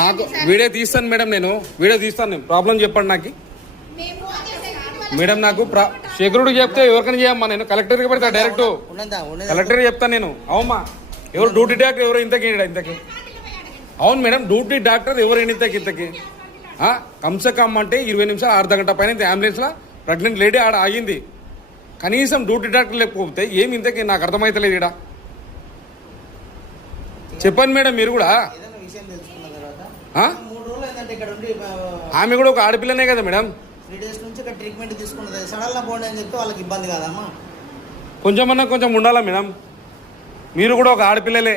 నాకు వీడియో తీస్తాను మేడం, నేను వీడియో తీస్తాను. ప్రాబ్లం చెప్పండి నాకు మేడం. నాకు శేఖరుడు చెప్తే ఎవరికైనా చేయమ్మా, నేను కలెక్టర్కి పెడతా డైరెక్ట్. కలెక్టర్కి చెప్తాను నేను. అవుమా, ఎవరు డ్యూటీ డాక్టర్ ఎవరు ఇంతకి అవును మేడం, డ్యూటీ డాక్టర్ ఎవరు ఇంతకి కమ్సే కమ్ అంటే 20 నిమిషాలు అర్ధ గంట పైన అంబులెన్స్లో ప్రెగ్నెంట్ లేడీ ఆడ ఆగింది. కనీసం డ్యూటీ డాక్టర్ లేకపోతే ఏమి ఇంతకి నాకు అర్థమవుతలేదు. ఇక్కడ చెప్పండి మేడం మీరు కూడా. ఆమె కూడా ఒక ఆడపిల్లనే కదా మేడం. 3 days నుంచి ఇక్కడ ట్రీట్మెంట్ తీసుకున్నది. సడన్గా పోండి అని చెప్తే వాళ్ళకి ఇబ్బంది కాదమ్మా. కొంచెం ఉండాలా మేడం. మీరు కూడా ఒక ఆడపిల్లలే.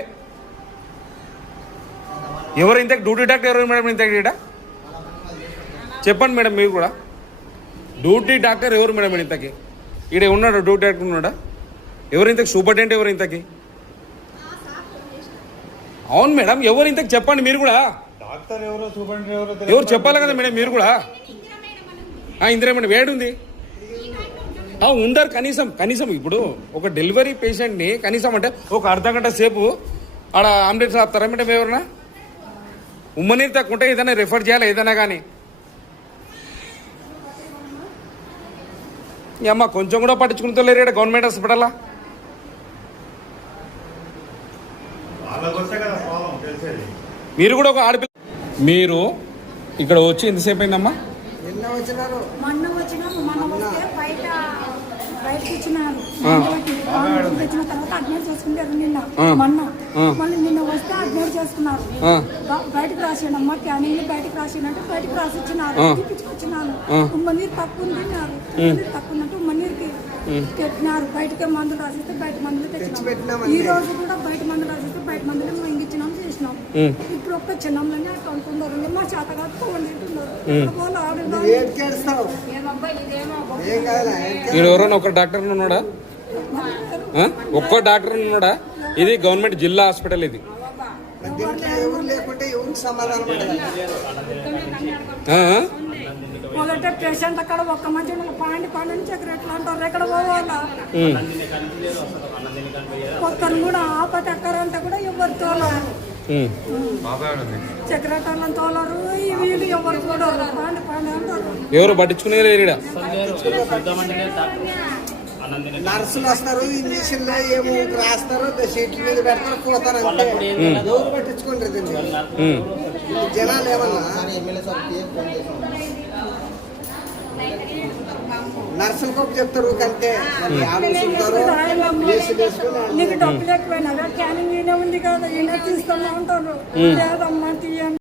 ఎవరు ఇంతకు డ్యూటీ డాక్టర్ ఎవరు మేడం ఇంతకి ఇక్కడ చెప్పండి మేడం. మీరు కూడా డ్యూటీ డాక్టర్ ఎవరు మేడం ఇంతకి ఈడ ఉన్నాడు? డ్యూటీ డాక్టర్ ఉన్నాడా? ఎవరు ఇంతకు సూపరింటెండెంట్ ఎవరు ఇంతకి? అవును మేడం, ఎవరు ఇంతకు చెప్పండి మీరు కూడా. డాక్టర్ ఎవరో సూపరింటెండెంట్ ఎవరు చెప్పాలి కదా మేడం మీరు కూడా. ఇందిరా మేడం వేడుంది ఉందరు. కనీసం ఇప్పుడు ఒక డెలివరీ పేషెంట్ని కనీసం అంటే ఒక అర్ధ గంట సేపు ఆడ అంబులెన్స్ ఆపుతారా మేడం? ఎవరన్నా ఉమ్మనీరు తక్కువ ఉంటే ఏదైనా రిఫర్ చేయాలి ఏదైనా కానీ. అమ్మ కొంచెం కూడా పట్టించుకుంటలేరు ఇక్కడ గవర్నమెంట్ హాస్పిటల్లా. మీరు కూడా ఒక ఆడపిల్ల. మీరు ఇక్కడ వచ్చి ఎంతసేపు అయిందమ్మా? మొన్న వస్తే బయటకి ఇచ్చినారు. తెచ్చిన తర్వాత అడ్మిట్ చేసుకుంటారు. నిన్న వస్తే అడ్మిట్ చేసుకున్నారు. బయటకు రాసిండమ్మా, క్యానింగ్ బయటకు రాసిందంటే బయటకు రాసి ఇచ్చినారు. తీపించుకొచ్చినాను. ఉమ్మనీరు తక్కువ ఉంటున్నారు. తక్కువ ఉందంటే ఉమ్మనీరుకి పెట్టినారు. బయటకే మందులు రాసిస్తే బయట మందులు తెచ్చినాం. ఈ రోజు కూడా బయట మందులు రాసిస్తే బయట మందులు ఇంగిచ్చినాం చేసినాం. ఇప్పుడు ఒక్క చిన్నంలోనే అట్లా అనుకుంటారు. మా చేతగా వండుతున్నారు. ఎవరైనా ఒక డాక్టర్ ఉన్నాడా? ఒక్క డాక్టర్ ఉన్నాడా? ఇది గవర్నమెంట్ జిల్లా హాస్పిటల్. ఇది మొదట పేషెంట్ అక్కడ ఒక్క మధ్య పాండి చక్కెర ఎట్లా అంటారు. ఎక్కడ పోవాలా ఒక్కరు కూడా ఆపతి ఎక్కరంతా కూడా ఎవరు తోలరు. చక్కెరటోళ్ళని తోలరు. వీళ్ళు ఎవరు చూడరు. పాండి అంటారు. ఎవరు పట్టించుకునే లేరు. నర్సులు వస్తారు, ఇంజక్షన్లు ఏమో రాస్తారు, సీట్ల మీద పెడతారు, పోతారు. అంటే ఎవరు పట్టించుకుంటారు జనాలు ఏమన్నా. నర్సులు గొప్ప చెప్తారు కంటే నీకు డబ్బులు ఎక్కువైనా క్యానింగ్ ఈయన ఉంది కదా, ఈయన తీస్తామా అంటారు. లేదమ్మా తీయండి.